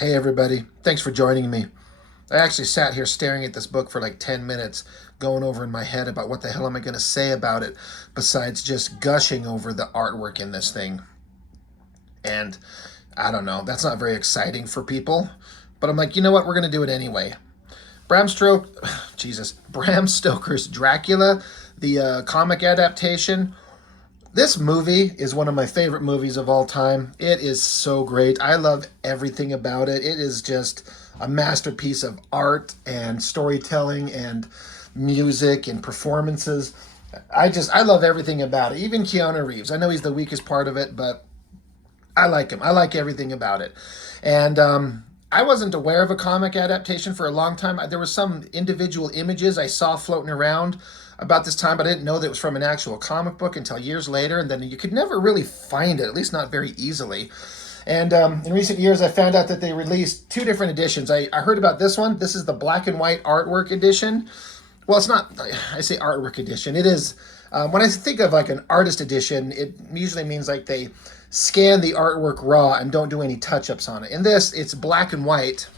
Hey everybody, thanks for joining me. I actually sat here staring at this book for like 10 minutes, going over in my head about what the hell am I going to say about it besides just gushing over the artwork in this thing. And I don't know, that's not very exciting for people, but I'm like, you know what, we're going to do it anyway. Bram Stoker's Dracula, the comic adaptation. This movie is one of my favorite movies of all time. It is so great. I love everything about it. It is just a masterpiece of art and storytelling and music and performances. I love everything about it. Even Keanu Reeves. I know he's the weakest part of it, but I like him. I like everything about it. And I wasn't aware of a comic adaptation for a long time. There were some individual images I saw floating around about this time, but I didn't know that it was from an actual comic book until years later, and then you could never really find it, at least not very easily. And in recent years, I found out that they released two different editions. I heard about this one. This is the black and white artwork edition. Well, it's not, I say artwork edition. It is, when I think of like an artist edition, it usually means like they scan the artwork raw and don't do any touch-ups on it. In this, it's black and white,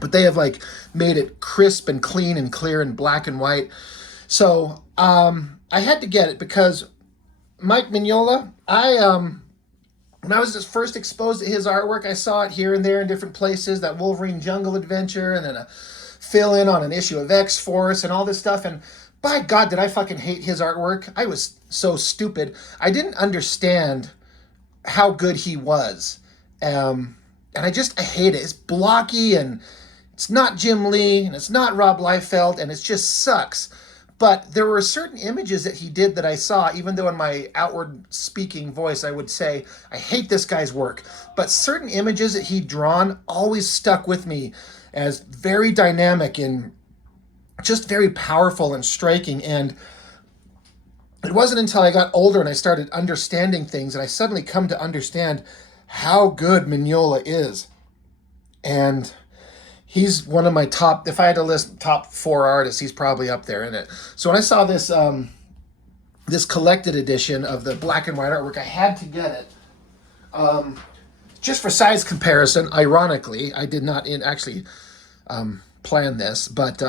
but they have like made it crisp and clean and clear and black and white. So I had to get it because Mike Mignola, when I was just first exposed to his artwork, I saw it here and there in different places, that Wolverine Jungle Adventure, and then a fill-in on an issue of X-Force and all this stuff. And by God, did I fucking hate his artwork. I was so stupid. I didn't understand how good he was. And I hate it. It's blocky, and it's not Jim Lee, and it's not Rob Liefeld, and it just sucks. But there were certain images that he did that I saw, even though in my outward speaking voice I would say, I hate this guy's work. But certain images that he'd drawn always stuck with me as very dynamic and just very powerful and striking. And it wasn't until I got older and I started understanding things and I suddenly come to understand how good Mignola is. And he's one of my top, if I had to list top 4 artists, he's probably up there in it. So when I saw this this collected edition of the black and white artwork, I had to get it. Just for size comparison, ironically, I did not actually plan this, but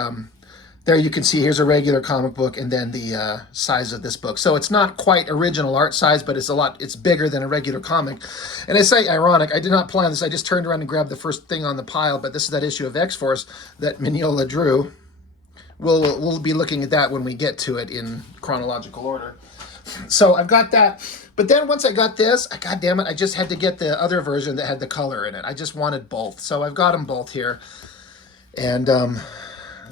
there you can see, here's a regular comic book and then the size of this book. So it's not quite original art size, but it's bigger than a regular comic. And I say ironic, I did not plan this. I just turned around and grabbed the first thing on the pile, but this is that issue of X-Force that Mignola drew. We'll be looking at that when we get to it in chronological order. So I've got that. But then once I got this, God damn it, I just had to get the other version that had the color in it. I just wanted both. So I've got them both here. And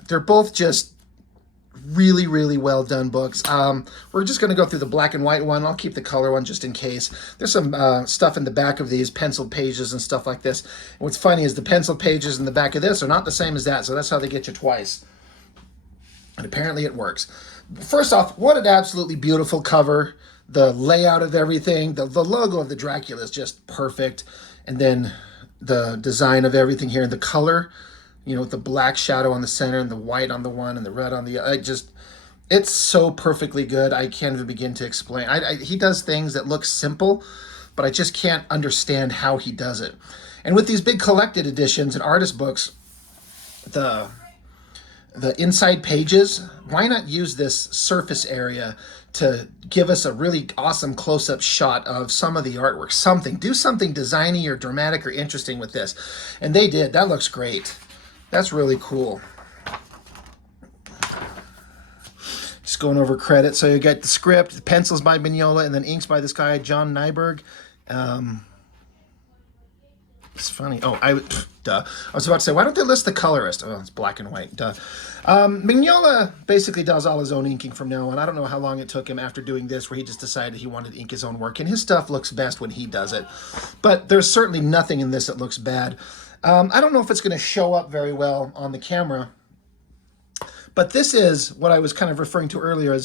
they're both just really, really well done books. We're just going to go through the black and white one. I'll keep the color one just in case. There's some stuff in the back of these, penciled pages and stuff like this. And what's funny is the penciled pages in the back of this are not the same as that, so that's how they get you twice. And apparently it works. First off, what an absolutely beautiful cover. The layout of everything, the logo of the Dracula is just perfect. And then the design of everything here, and the color, you know, with the black shadow on the center and the white on the one and the red on the other. It's so perfectly good. I can't even begin to explain. He does things that look simple, but I just can't understand how he does it. And with these big collected editions and artist books, the inside pages, why not use this surface area to give us a really awesome close-up shot of some of the artwork? Do something designy or dramatic or interesting with this. And they did. That looks great. That's really cool. Just going over credits. So you get the script, the pencils by Mignola, and then inks by this guy, John Nyberg. It's funny. Oh, duh. I was about to say, why don't they list the colorist? Oh, it's black and white. Duh. Mignola basically does all his own inking from now on. I don't know how long it took him after doing this, where he just decided he wanted to ink his own work. And his stuff looks best when he does it. But there's certainly nothing in this that looks bad. I don't know if it's going to show up very well on the camera, but this is what I was kind of referring to earlier.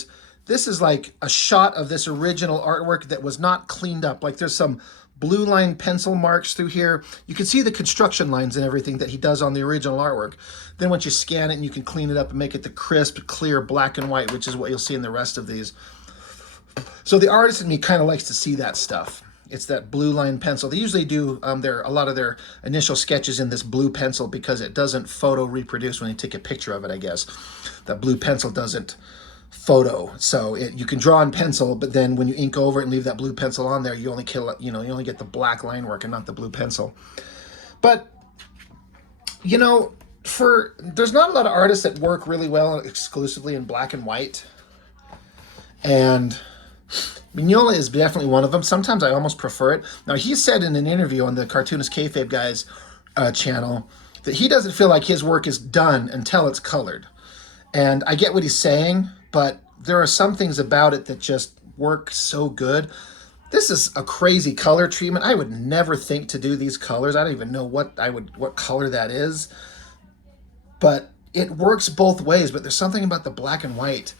This is like a shot of this original artwork that was not cleaned up. Like there's some blue line pencil marks through here. You can see the construction lines and everything that he does on the original artwork. Then once you scan it, and you can clean it up and make it the crisp, clear black and white, which is what you'll see in the rest of these. So the artist in me kind of likes to see that stuff. It's that blue line pencil. They usually do a lot of their initial sketches in this blue pencil because it doesn't photo reproduce when you take a picture of it, I guess. That blue pencil doesn't photo. So you can draw in pencil, but then when you ink over it and leave that blue pencil on there, you only you only get the black line work and not the blue pencil. But, there's not a lot of artists that work really well exclusively in black and white. And Mignola is definitely one of them. Sometimes I almost prefer it. Now, he said in an interview on the Cartoonist Kayfabe Guy's channel that he doesn't feel like his work is done until it's colored. And I get what he's saying, but there are some things about it that just work so good. This is a crazy color treatment. I would never think to do these colors. I don't even know what color that is. But it works both ways, but there's something about the black and white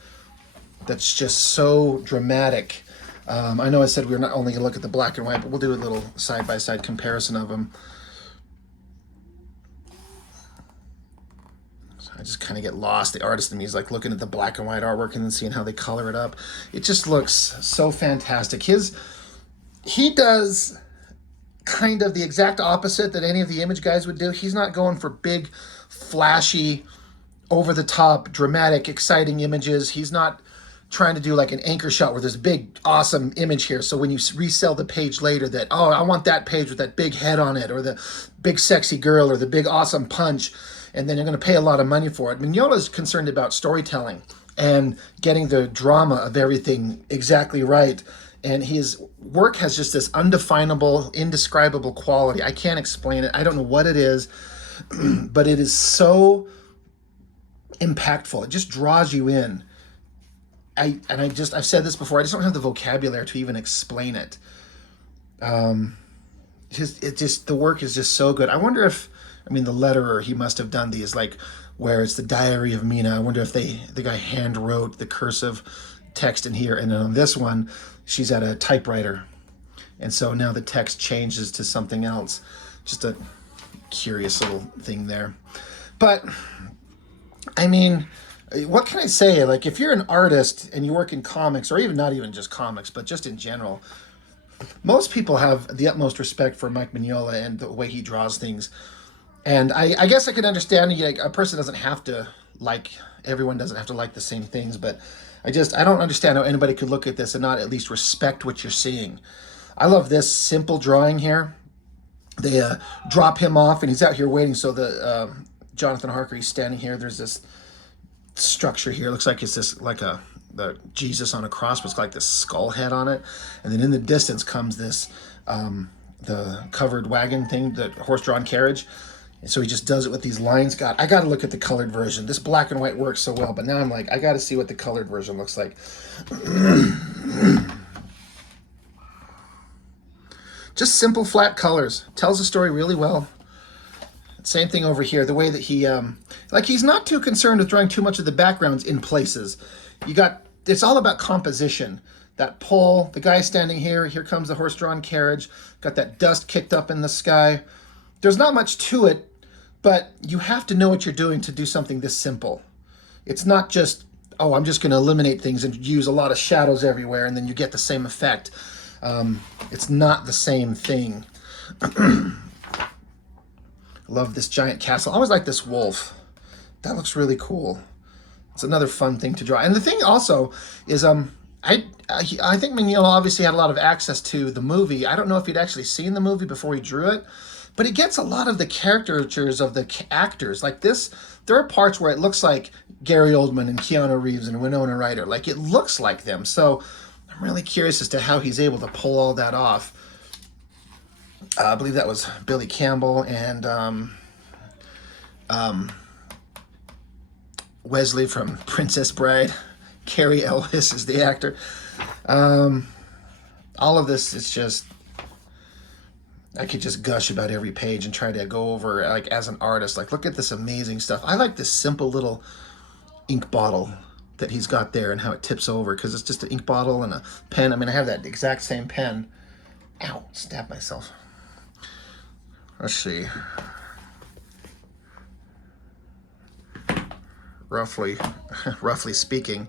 that's just so dramatic. I know I said we're not only going to look at the black and white, but we'll do a little side-by-side comparison of them. So I just kind of get lost. The artist in me is like looking at the black and white artwork and then seeing how they color it up. It just looks so fantastic. He does kind of the exact opposite that any of the image guys would do. He's not going for big, flashy, over-the-top, dramatic, exciting images. He's not trying to do like an anchor shot where there's a big, awesome image here. So when you resell the page later that, oh, I want that page with that big head on it, or the big sexy girl, or the big awesome punch, and then you're going to pay a lot of money for it. Mignola is concerned about storytelling and getting the drama of everything exactly right. And his work has just this undefinable, indescribable quality. I can't explain it. I don't know what it is, but it is so impactful. It just draws you in. I've said this before, I just don't have the vocabulary to even explain it. The work is just so good. I wonder if, the letterer, he must have done these, like where it's the Diary of Mina. I wonder if the guy hand wrote the cursive text in here, and then on this one, she's at a typewriter. And so now the text changes to something else. Just a curious little thing there. But, what can I say? Like, if you're an artist and you work in comics, or even not even just comics, but just in general, most people have the utmost respect for Mike Mignola and the way he draws things. And I guess I can understand, like, a person doesn't have to like, everyone doesn't have to like the same things, but I don't understand how anybody could look at this and not at least respect what you're seeing. I love this simple drawing here. They drop him off, and he's out here waiting. So the Jonathan Harker, he's standing here. There's this structure here. It looks like it's this, like the Jesus on a cross, but it's like this skull head on it. And then in the distance comes this the covered wagon thing, the horse-drawn carriage. And so he just does it with these lines. God, I got to look at the colored version. This black and white works so well, but now I'm like, I got to see what the colored version looks like. Just simple, flat colors. Tells the story really well. Same thing over here. The way that he's not too concerned with drawing too much of the backgrounds in places. It's all about composition. That pole, the guy standing here comes the horse-drawn carriage, got that dust kicked up in the sky. There's not much to it, but you have to know what you're doing to do something this simple. It's not just, oh, I'm just going to eliminate things and use a lot of shadows everywhere, and then you get the same effect. It's not the same thing. Love this giant castle. I always like this wolf. That looks really cool. It's another fun thing to draw. And the thing also is, I think Mignola obviously had a lot of access to the movie. I don't know if he'd actually seen the movie before he drew it, but he gets a lot of the caricatures of the actors. Like this, there are parts where it looks like Gary Oldman and Keanu Reeves and Winona Ryder. Like, it looks like them. So I'm really curious as to how he's able to pull all that off. I believe that was Billy Campbell and Wesley from Princess Bride. Cary Elwes is the actor. All of this is just, I could just gush about every page and try to go over, like, as an artist, like, look at this amazing stuff. I like this simple little ink bottle that he's got there and how it tips over, because it's just an ink bottle and a pen. I have that exact same pen. Ow, stabbed myself. Let's see. Roughly speaking,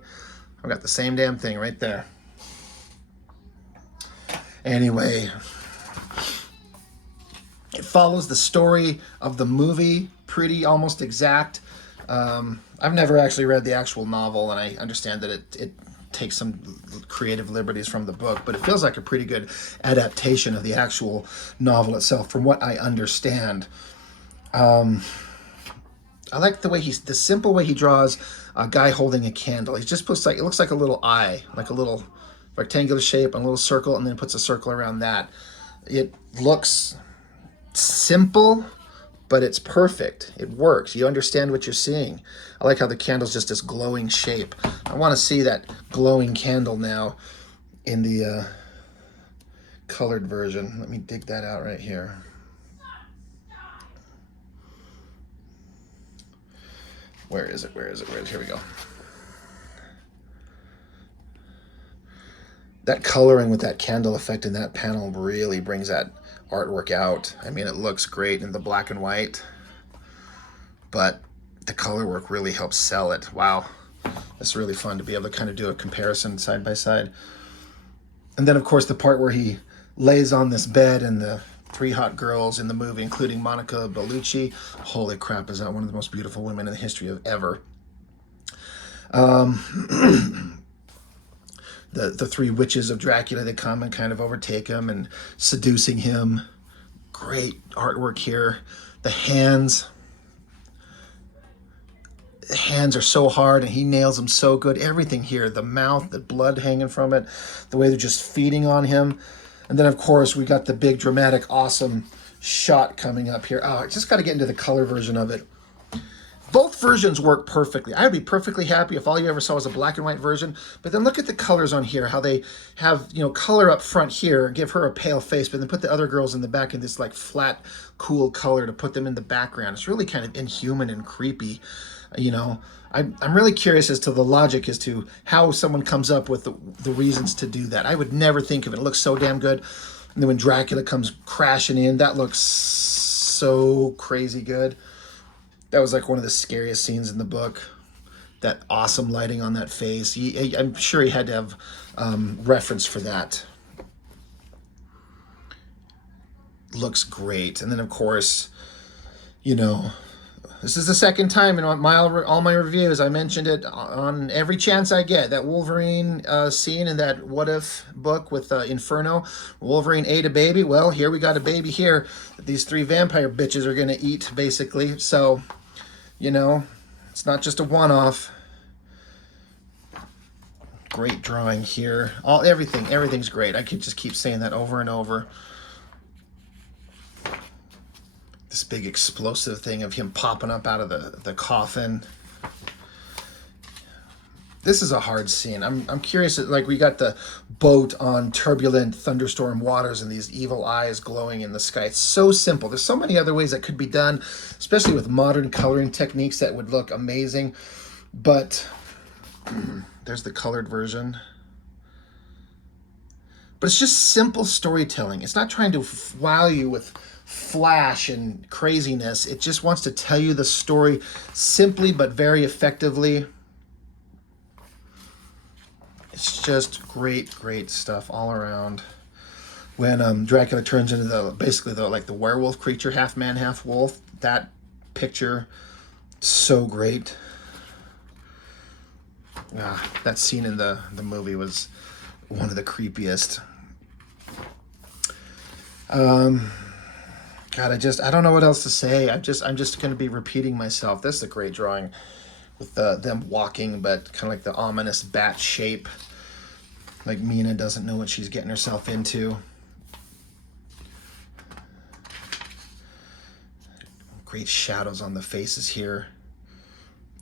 I've got the same damn thing right there. Anyway, it follows the story of the movie, pretty almost exact. I've never actually read the actual novel, and I understand that it takes some creative liberties from the book, but it feels like a pretty good adaptation of the actual novel itself, from what I understand. I like the simple way he draws a guy holding a candle. He just puts it looks like a little eye, like a little rectangular shape, and a little circle, and then puts a circle around that. It looks simple, but it's perfect. It works. You understand what you're seeing. I like how the candle's just this glowing shape. I want to see that glowing candle now in the colored version. Let me dig that out right here. Where is it? Here we go. That coloring with that candle effect in that panel really brings that artwork out. I mean, it looks great in the black and white, but the color work really helps sell it. Wow. It's really fun to be able to kind of do a comparison side by side. And then, of course, the part where he lays on this bed and the three hot girls in the movie, including Monica Bellucci. Holy crap, is that one of the most beautiful women in the history of ever. The three witches of Dracula, they come and kind of overtake him and seducing him. Great artwork here. The hands are so hard, and he nails them so good. Everything here, the mouth, the blood hanging from it, the way they're just feeding on him. And then, of course, we got the big, dramatic, awesome shot coming up here. Oh, I just got to get into the color version of it. Both versions work perfectly. I would be perfectly happy if all you ever saw was a black and white version. But then look at the colors on here, how they have, color up front here, give her a pale face, but then put the other girls in the back in this like flat, cool color to put them in the background. It's really kind of inhuman and creepy. I'm really curious as to the logic as to how someone comes up with the reasons to do that. I would never think of it. It looks so damn good. And then when Dracula comes crashing in, that looks so crazy good. That was like one of the scariest scenes in the book. That awesome lighting on that face. I'm sure he had to have reference for that. Looks great. And then, of course, this is the second time in all my reviews. I mentioned it on every chance I get. That Wolverine scene in that What If book with Inferno. Wolverine ate a baby. Well, here we got a baby here that these three vampire bitches are going to eat, basically. So, it's not just a one-off. Great drawing here. Everything's great. I could just keep saying that over and over. This big explosive thing of him popping up out of the coffin. This is a hard scene. I'm curious, like we got the boat on turbulent thunderstorm waters and these evil eyes glowing in the sky. It's so simple. There's so many other ways that could be done, especially with modern coloring techniques that would look amazing. But there's the colored version. But it's just simple storytelling. It's not trying to wow you with flash and craziness. It just wants to tell you the story simply but very effectively. It's just great stuff all around. When Dracula turns into basically the werewolf creature, half man, half wolf, that picture, so great. That scene in the movie was one of the creepiest. God, I don't know what else to say. I'm just going to be repeating myself. This is a great drawing with them walking, but kind of like the ominous bat shape. Like Mina doesn't know what she's getting herself into. Great shadows on the faces here.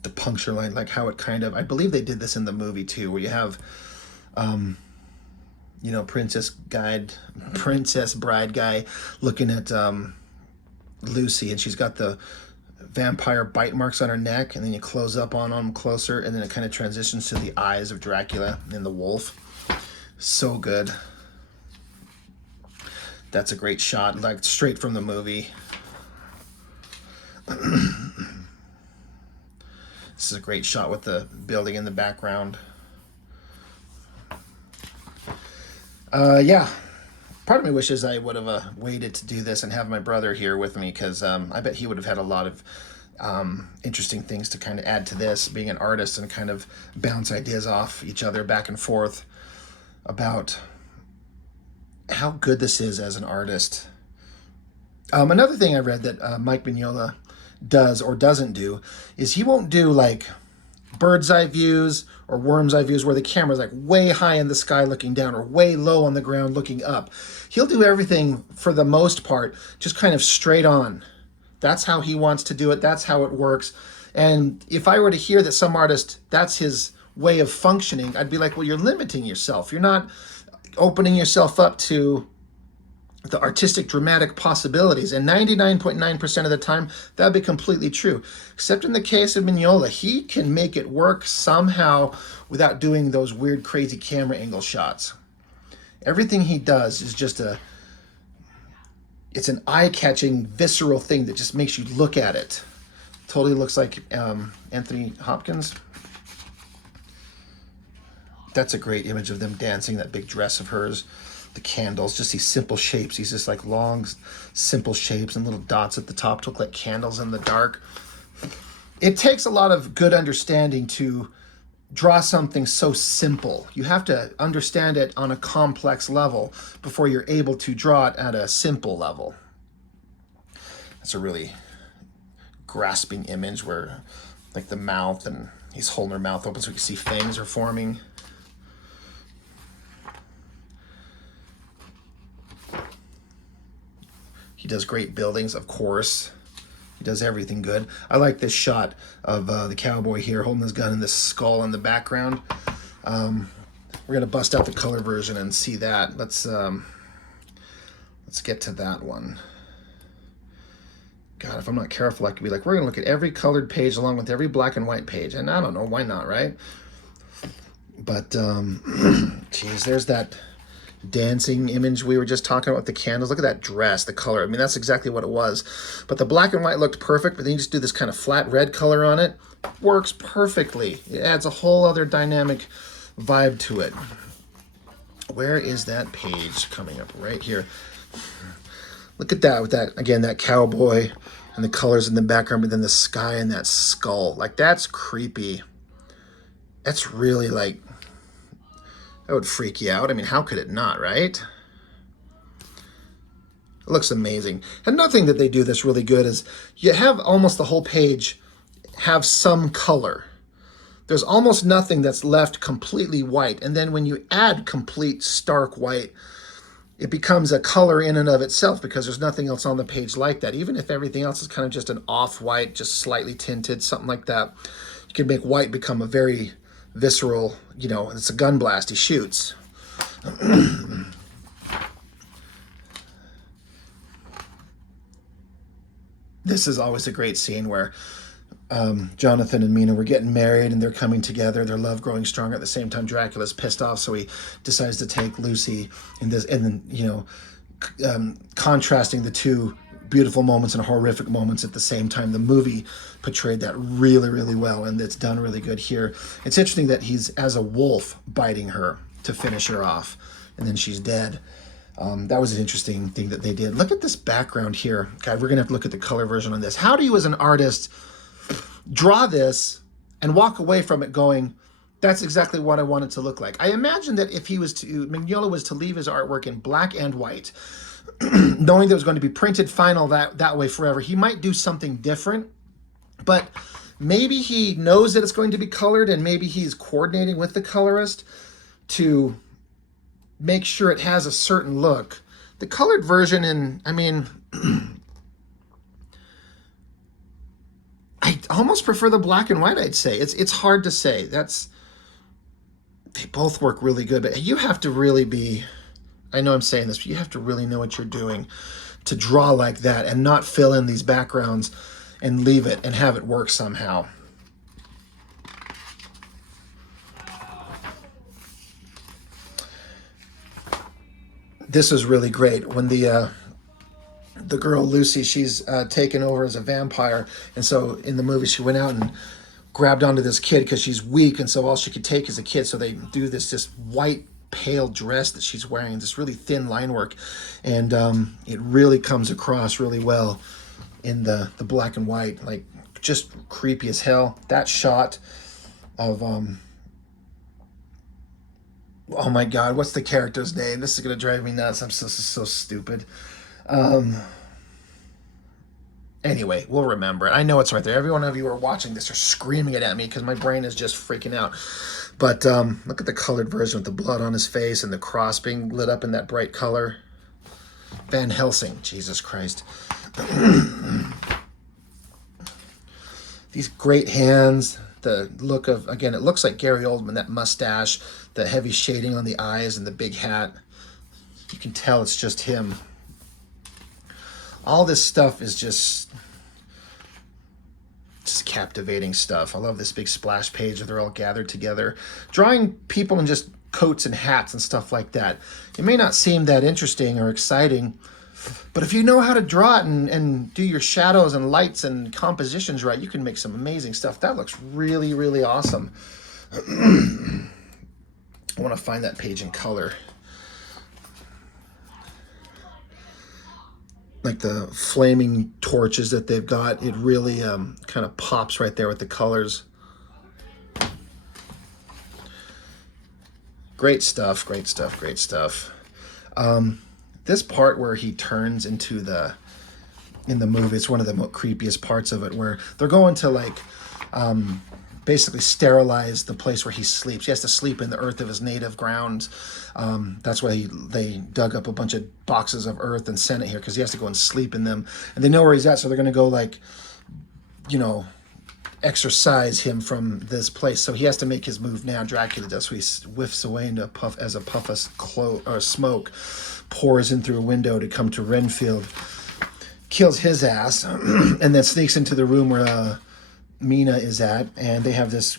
The puncture line, like how it kind of, I believe they did this in the movie too, where you have, princess bride guy looking at Lucy, and she's got the vampire bite marks on her neck, and then you close up on them closer, and then it kind of transitions to the eyes of Dracula and the wolf. So good. That's a great shot, like straight from the movie. This is a great shot with the building in the background. Yeah. Part of me wishes I would have waited to do this and have my brother here with me, because I bet he would have had a lot of interesting things to kind of add to this, being an artist, and kind of bounce ideas off each other back and forth about how good this is as an artist. Another thing I read that Mike Mignola does or doesn't do is he won't do like bird's eye views or worm's eye views where the camera's like way high in the sky looking down or way low on the ground looking up. He'll do everything, for the most part, just kind of straight on. That's how he wants to do it. That's how it works. And if I were to hear that some artist, that's his way of functioning, I'd be like, well, you're limiting yourself. You're not opening yourself up to the artistic, dramatic possibilities. And 99.9% of the time, that'd be completely true. Except in the case of Mignola, he can make it work somehow without doing those weird, crazy camera angle shots. Everything he does is just it's an eye-catching, visceral thing that just makes you look at it. Totally looks like Anthony Hopkins. That's a great image of them dancing, that big dress of hers. The candles, just these simple shapes. These just like long, simple shapes and little dots at the top to look like candles in the dark. It takes a lot of good understanding to draw something so simple. You have to understand it on a complex level before you're able to draw it at a simple level. That's a really grasping image where like the mouth, and he's holding her mouth open so we can see fangs are forming. He does great buildings, of course. He does everything good. I like this shot of the cowboy here holding his gun and this skull in the background. We're gonna bust out the color version and see that. Let's get to that one. God, if I'm not careful, I could be like, we're gonna look at every colored page along with every black and white page. And I don't know, why not, right? But, geez, there's that dancing image we were just talking about with the candles. Look at that dress, the color. I mean, that's exactly what it was. But the black and white looked perfect, but then you just do this kind of flat red color on it. Works perfectly. It adds a whole other dynamic vibe to it. Where is that page coming up? Right here. Look at that with that, again, that cowboy and the colors in the background, but then the sky and that skull. Like, that's creepy. That's really like, that would freak you out. I mean, how could it not, right? It looks amazing. Another thing that they do that's really good is you have almost the whole page have some color. There's almost nothing that's left completely white. And then when you add complete stark white, it becomes a color in and of itself because there's nothing else on the page like that. Even if everything else is kind of just an off-white, just slightly tinted, something like that, you can make white become a very visceral, you know, it's a gun blast, he shoots. This is always a great scene where Jonathan and Mina were getting married and they're coming together, their love growing stronger. At the same time, Dracula's pissed off, so he decides to take Lucy in this, and then, you know, contrasting the two beautiful moments and horrific moments at the same time. The movie portrayed that really, really well, and it's done really good here. It's interesting that he's as a wolf biting her to finish her off, and then she's dead. That was an interesting thing that they did. Look at this background here. God, we're gonna have to look at the color version on this. How do you, as an artist, draw this and walk away from it going, that's exactly what I want it to look like? I imagine that if Mignola was to leave his artwork in black and white, knowing that it was going to be printed final that way forever, he might do something different. But maybe he knows that it's going to be colored, and maybe he's coordinating with the colorist to make sure it has a certain look. The colored version, I mean, I almost prefer the black and white, I'd say. It's hard to say. They both work really good, but you have to really be, I know I'm saying this, but you have to really know what you're doing to draw like that and not fill in these backgrounds and leave it and have it work somehow. This is really great. When the girl Lucy, she's taken over as a vampire, and so in the movie she went out and grabbed onto this kid because she's weak, and so all she could take is a kid. So they do this white pale dress that she's wearing, this really thin line work, and it really comes across really well in the black and white, like just creepy as hell. That shot of oh my god, what's the character's name? This is gonna drive me nuts. I'm so stupid. Anyway, we'll remember it. I know it's right there. Every one of you who are watching this are screaming it at me because my brain is just freaking out. But look at the colored version with the blood on his face and the cross being lit up in that bright color. Van Helsing, Jesus Christ. These great hands, the look of, again, it looks like Gary Oldman, that mustache, the heavy shading on the eyes and the big hat. You can tell it's just him. All this stuff is just captivating stuff. I love this big splash page where they're all gathered together, drawing people in just coats and hats and stuff like that. It may not seem that interesting or exciting, but if you know how to draw it and do your shadows and lights and compositions right, you can make some amazing stuff. That looks really, really awesome. I want to find that page in color. Like the flaming torches that they've got, it really kind of pops right there with the colors. Great stuff, great stuff, great stuff. This part where he turns into in the movie, it's one of the most creepiest parts of it, where they're going to like basically sterilize the place where he sleeps. He has to sleep in the earth of his native grounds. That's why they dug up a bunch of boxes of earth and sent it here, because he has to go and sleep in them. And they know where he's at, so they're going to go, like, you know, exorcise him from this place. So he has to make his move now. Dracula does. So he whiffs away into a puff of smoke pours in through a window to come to Renfield, kills his ass, and then sneaks into the room where Mina is at, and they have this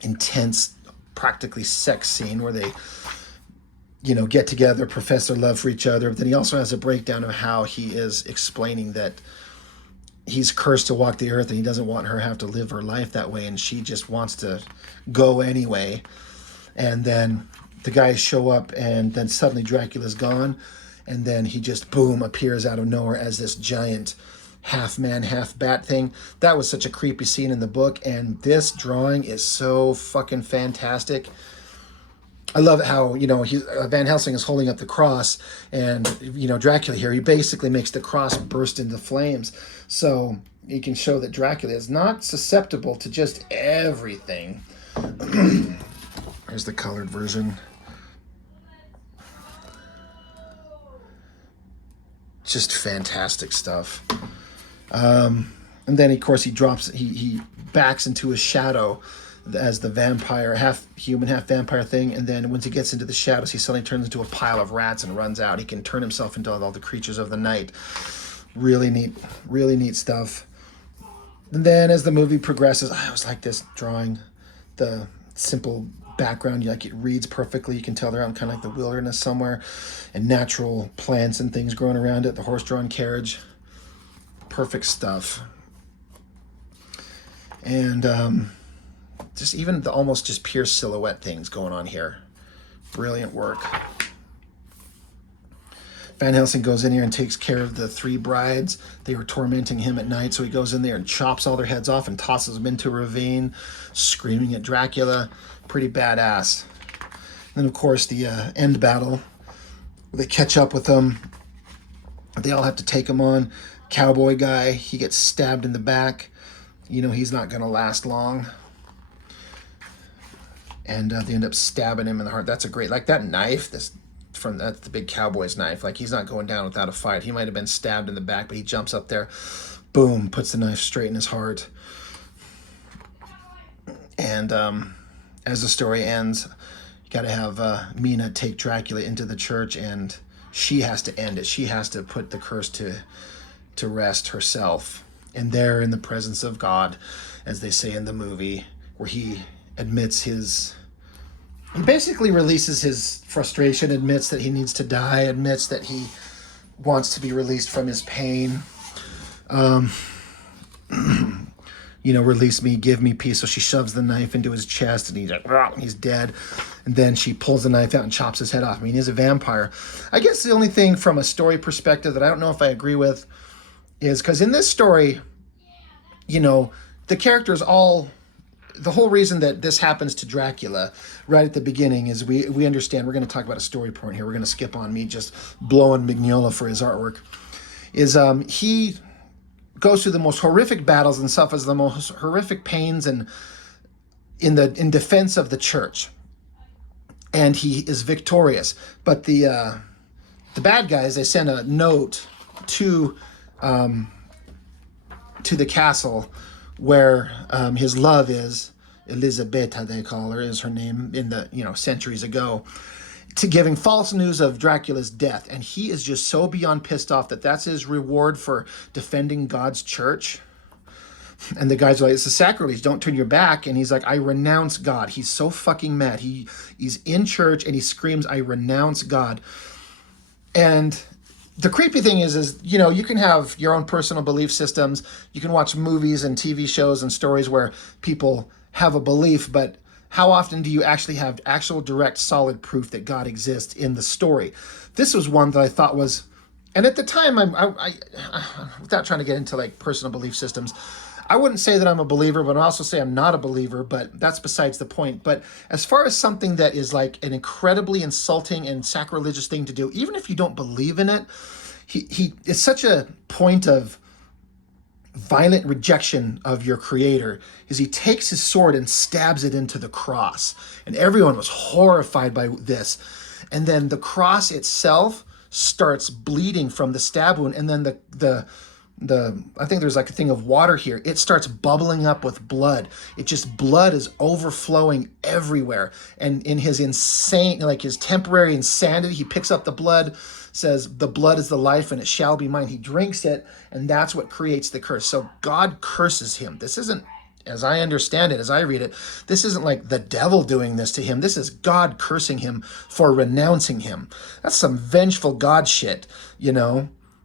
intense, practically sex scene where they, you know, get together, profess their love for each other. But then he also has a breakdown of how he is explaining that he's cursed to walk the earth and he doesn't want her to have to live her life that way, and she just wants to go anyway. And then the guys show up, and then suddenly Dracula's gone, and then he just, boom, appears out of nowhere as this giant half man, half bat thing. That was such a creepy scene in the book, and this drawing is so fucking fantastic. I love how, you know, Van Helsing is holding up the cross, and, you know, Dracula here, he basically makes the cross burst into flames. So you can show that Dracula is not susceptible to just everything. Here's the colored version. Just fantastic stuff. And then, of course, he backs into a shadow as the vampire, half human, half vampire thing. And then once he gets into the shadows, he suddenly turns into a pile of rats and runs out. He can turn himself into all the creatures of the night. Really neat stuff. And then as the movie progresses, I always like this drawing. The simple background, like it reads perfectly. You can tell they're out in kind of like the wilderness somewhere, and natural plants and things growing around it. The horse-drawn carriage. Perfect stuff. And just even the almost just pure silhouette things going on here. Brilliant work. Van Helsing goes in here and takes care of the three brides. They were tormenting him at night, so he goes in there and chops all their heads off and tosses them into a ravine, screaming at Dracula. Pretty badass. Then, of course, the end battle. They catch up with them. They all have to take him on. Cowboy guy, he gets stabbed in the back. You know he's not going to last long. And they end up stabbing him in the heart. That's a great, like that knife, that's the big cowboy's knife. Like, he's not going down without a fight. He might have been stabbed in the back, but he jumps up there, boom, puts the knife straight in his heart. And as the story ends, you got to have Mina take Dracula into the church, and she has to end it. She has to put the curse to rest herself. And there, in the presence of God, as they say in the movie, where he admits he basically releases his frustration, admits that he needs to die, admits that he wants to be released from his pain. release me, give me peace. So she shoves the knife into his chest, and he's like, "Rah," he's dead. And then she pulls the knife out and chops his head off. I mean, he's a vampire. I guess the only thing from a story perspective that I don't know if I agree with is because in this story, the characters all, the whole reason that this happens to Dracula right at the beginning is we understand, we're going to talk about a story point here. We're going to skip on me just blowing Mignola for his artwork. Is he goes through the most horrific battles and suffers the most horrific pains and in defense of the church, and he is victorious. But the bad guys, they send a note to the castle where his love is. Elisabetta, they call her, is her name in the centuries ago, to giving false news of Dracula's death. And he is just so beyond pissed off that that's his reward for defending God's church. And the guys are like, it's a sacrilege, don't turn your back. And he's like, I renounce God. He's so fucking mad. He's in church and he screams, I renounce God. And the creepy thing is you can have your own personal belief systems. You can watch movies and TV shows and stories where people have a belief, but how often do you actually have actual direct solid proof that God exists in the story? This was one that I thought was, and at the time, I without trying to get into like personal belief systems, I wouldn't say that I'm a believer, but I also say I'm not a believer, but that's besides the point. But as far as something that is like an incredibly insulting and sacrilegious thing to do, even if you don't believe in it, he it's such a point of violent rejection of your creator, is he takes his sword and stabs it into the cross. And everyone was horrified by this. And then the cross itself starts bleeding from the stab wound, and then the I think there's like a thing of water here. It starts bubbling up with blood. Blood is overflowing everywhere. And in his insane, like his temporary insanity, he picks up the blood, says, the blood is the life and it shall be mine. He drinks it, and that's what creates the curse. So God curses him. This isn't, as I understand it, as I read it, this isn't like the devil doing this to him. This is God cursing him for renouncing him. That's some vengeful God shit,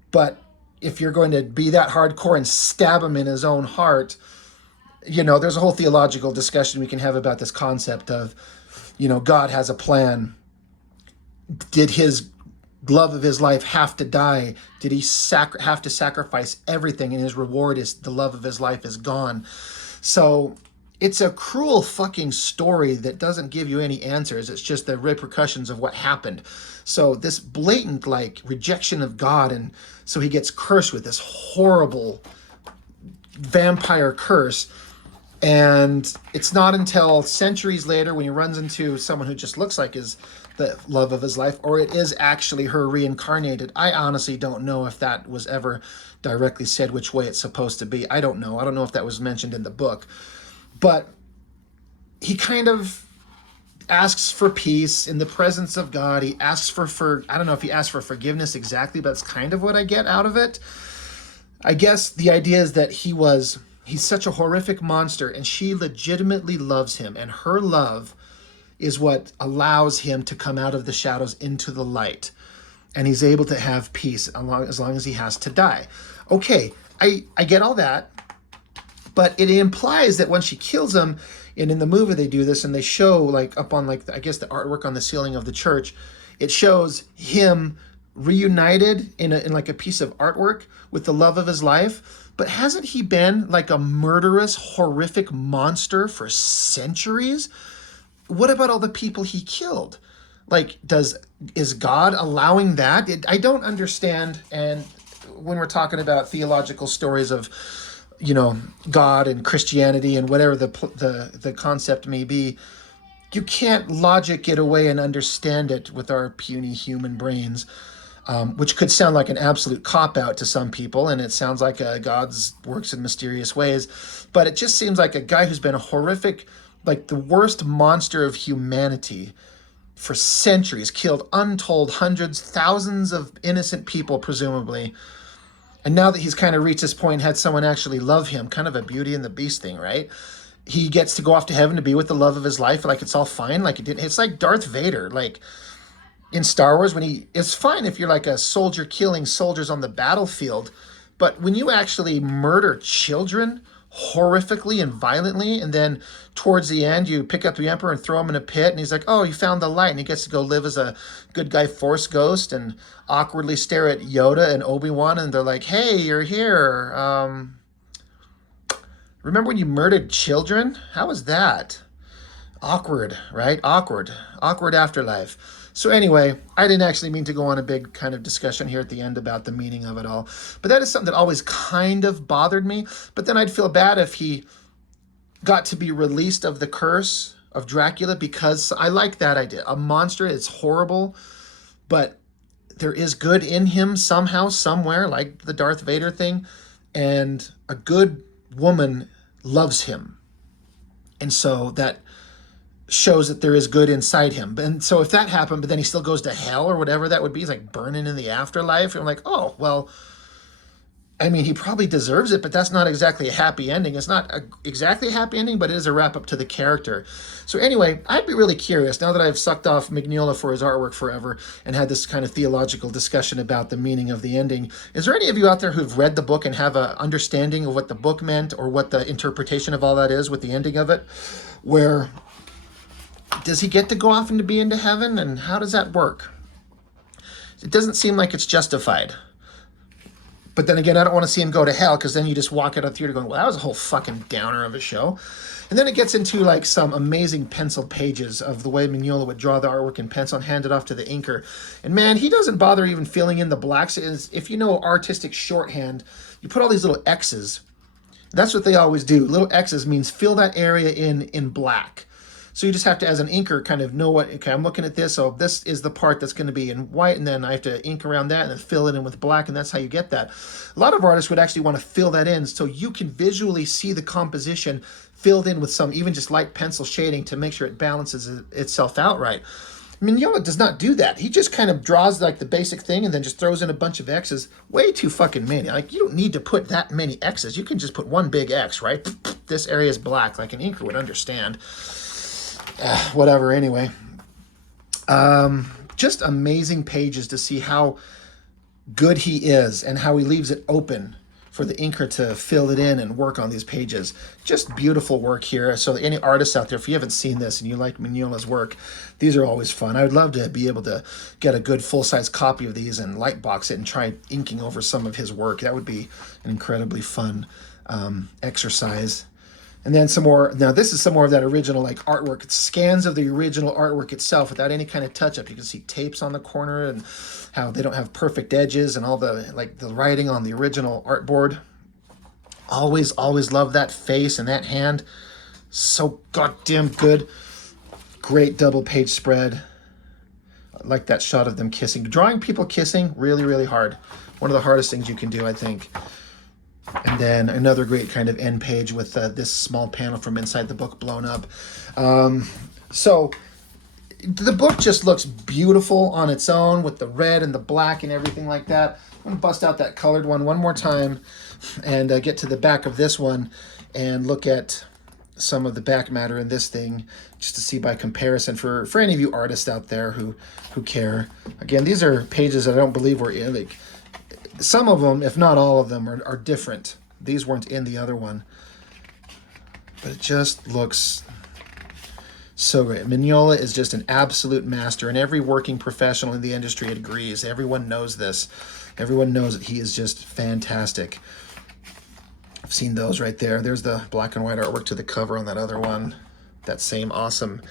But if you're going to be that hardcore and stab him in his own heart, there's a whole theological discussion we can have about this concept of, God has a plan. Did his love of his life have to die? Did he have to sacrifice everything, and his reward is the love of his life is gone? So it's a cruel fucking story that doesn't give you any answers. It's just the repercussions of what happened. So this blatant rejection of God, and so he gets cursed with this horrible vampire curse. And it's not until centuries later when he runs into someone who just looks like the love of his life, or it is actually her reincarnated. I honestly don't know if that was ever directly said which way it's supposed to be. I don't know. I don't know if that was mentioned in the book. But he kind of asks for peace in the presence of God. He asks for I don't know if he asked for forgiveness exactly, but that's kind of what I get out of it. I guess the idea is that he's such a horrific monster, and she legitimately loves him, and her love is what allows him to come out of the shadows into the light, and he's able to have peace as long as he has to die. Okay, I get all that, but it implies that when she kills him, and in the movie they do this, and they show up on I guess the artwork on the ceiling of the church, it shows him reunited in a piece of artwork with the love of his life. But hasn't he been a murderous, horrific monster for centuries? What about all the people he killed? Is God allowing that? I don't understand. And when we're talking about theological stories of, God and Christianity and whatever the concept may be, you can't logic it away and understand it with our puny human brains. Which could sound like an absolute cop-out to some people, and it sounds like God's works in mysterious ways, but it just seems like a guy who's been a horrific, the worst monster of humanity for centuries, killed untold hundreds, thousands of innocent people, presumably, and now that he's kind of reached this point, had someone actually love him, kind of a Beauty and the Beast thing, right? He gets to go off to heaven to be with the love of his life, it's all fine, it's like Darth Vader, in Star Wars, it's fine if you're a soldier killing soldiers on the battlefield, but when you actually murder children, horrifically and violently, and then towards the end you pick up the emperor and throw him in a pit, and he's like, oh, you found the light, and he gets to go live as a good guy force ghost and awkwardly stare at Yoda and Obi-Wan, and they're like, hey, you're here. Remember when you murdered children? How was that? Awkward, right? Awkward afterlife. So anyway, I didn't actually mean to go on a big kind of discussion here at the end about the meaning of it all. But that is something that always kind of bothered me. But then I'd feel bad if he got to be released of the curse of Dracula, because I like that idea. A monster is horrible, but there is good in him somehow, somewhere, like the Darth Vader thing. And a good woman loves him. And so that shows that there is good inside him. And so if that happened, but then he still goes to hell or whatever that would be, he's like burning in the afterlife. And I'm like, oh, well, I mean, he probably deserves it, but that's not exactly a happy ending. It's not exactly a happy ending, but it is a wrap up to the character. So anyway, I'd be really curious, now that I've sucked off Mignola for his artwork forever and had this kind of theological discussion about the meaning of the ending, is there any of you out there who've read the book and have an understanding of what the book meant or what the interpretation of all that is with the ending of it? Where does he get to go off and to be into heaven, and how does that work? It doesn't seem like it's justified. But then again, I don't want to see him go to hell, because then you just walk out of the theater going, well, that was a whole fucking downer of a show. And then it gets into like some amazing pencil pages of the way Mignola would draw the artwork in pencil and hand it off to the inker. And man, he doesn't bother even filling in the blacks. If you know artistic shorthand, you put all these little X's. That's what they always do. Little X's means fill that area in black. So you just have to, as an inker, kind of know what, okay, I'm looking at this, so this is the part that's going to be in white, and then I have to ink around that and then fill it in with black, and that's how you get that. A lot of artists would actually want to fill that in so you can visually see the composition filled in with some even just light pencil shading to make sure it balances itself out right. Mignola does not do that. He just kind of draws like the basic thing and then just throws in a bunch of X's. Way too fucking many. Like, you don't need to put that many X's. You can just put one big X, right? This area is black, like an inker would understand. Whatever, anyway. Just amazing pages to see how good he is and how he leaves it open for the inker to fill it in and work on these pages. Just beautiful work here. So any artists out there, if you haven't seen this and you like Mignola's work, these are always fun. I would love to be able to get a good full-size copy of these and lightbox it and try inking over some of his work. That would be an incredibly fun exercise. And then some more, now this is some more of that original like artwork. It's scans of the original artwork itself without any kind of touch-up. You can see tapes on the corner and how they don't have perfect edges and all the like the writing on the original artboard. Always love that face and that hand. So goddamn good. Great double page spread. I like that shot of them kissing. Drawing people kissing, really, really hard. One of the hardest things you can do, I think. And then another great kind of end page with this small panel from inside the book blown up. So the book just looks beautiful on its own with the red and the black and everything like that. I'm going to bust out that colored one more time and get to the back of this one and look at some of the back matter in this thing just to see by comparison for any of you artists out there who care. Again, these are pages that I don't believe were in. Like, some of them, if not all of them, are different. These weren't in the other one. But it just looks so great. Mignola is just an absolute master, and every working professional in the industry agrees. Everyone knows this. Everyone knows that he is just fantastic. I've seen those right there. There's the black and white artwork to the cover on that other one. That same awesome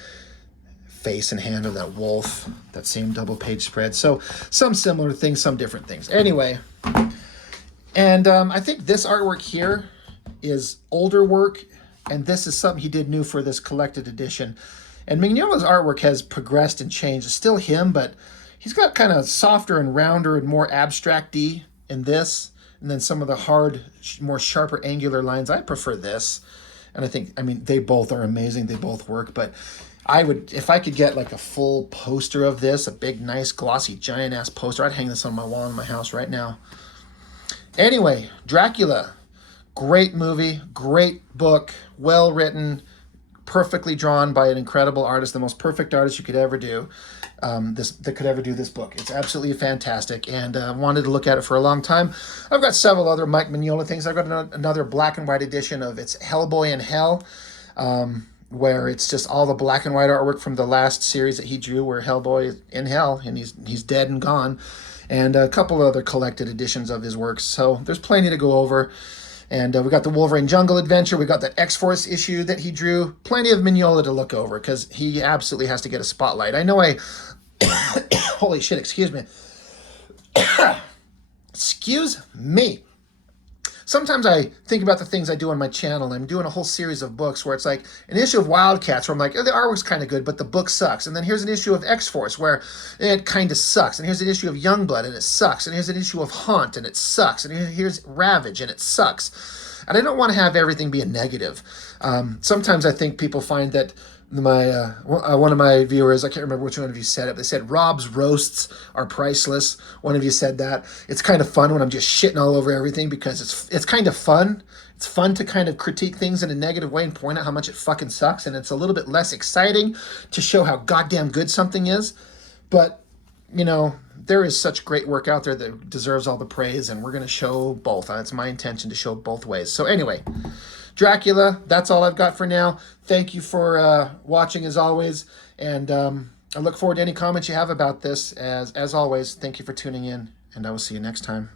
face and hand of that wolf, that same double page spread. So some similar things, some different things. Anyway, and I think this artwork here is older work, and this is something he did new for this collected edition. And Mignola's artwork has progressed and changed. It's still him, but he's got kind of softer and rounder and more abstract-y in this, and then some of the hard, more sharper angular lines. I prefer this, and I mean, they both are amazing. They both work, but I would, if I could get like a full poster of this, a big, nice, glossy, giant-ass poster, I'd hang this on my wall in my house right now. Anyway, Dracula, great movie, great book, well-written, perfectly drawn by an incredible artist, the most perfect artist you could ever do. That could ever do this book. It's absolutely fantastic, and wanted to look at it for a long time. I've got several other Mike Mignola things. I've got another black and white edition of It's Hellboy in Hell, where it's just all the black and white artwork from the last series that he drew, where Hellboy is in hell and he's dead and gone, and a couple other collected editions of his works. So there's plenty to go over. And we got the Wolverine Jungle Adventure. We got the X-Force issue that he drew. Plenty of Mignola to look over because he absolutely has to get a spotlight. I know holy shit, excuse me. Excuse me. Sometimes I think about the things I do on my channel. I'm doing a whole series of books where it's like an issue of Wildcats where I'm like, oh, the artwork's kind of good, but the book sucks. And then here's an issue of X-Force where it kind of sucks. And here's an issue of Youngblood and it sucks. And here's an issue of Haunt and it sucks. And here's Ravage and it sucks. And I don't want to have everything be a negative. Sometimes I think people find that one of my viewers, I can't remember which one of you said it, they said Rob's roasts are priceless. One of you said that. It's kind of fun when I'm just shitting all over everything because it's kind of fun. It's fun to kind of critique things in a negative way and point out how much it fucking sucks, and it's a little bit less exciting to show how goddamn good something is. But, there is such great work out there that deserves all the praise, and we're going to show both. It's my intention to show both ways. So anyway, Dracula, that's all I've got for now. Thank you for watching as always, and I look forward to any comments you have about this. As always, thank you for tuning in, and I will see you next time.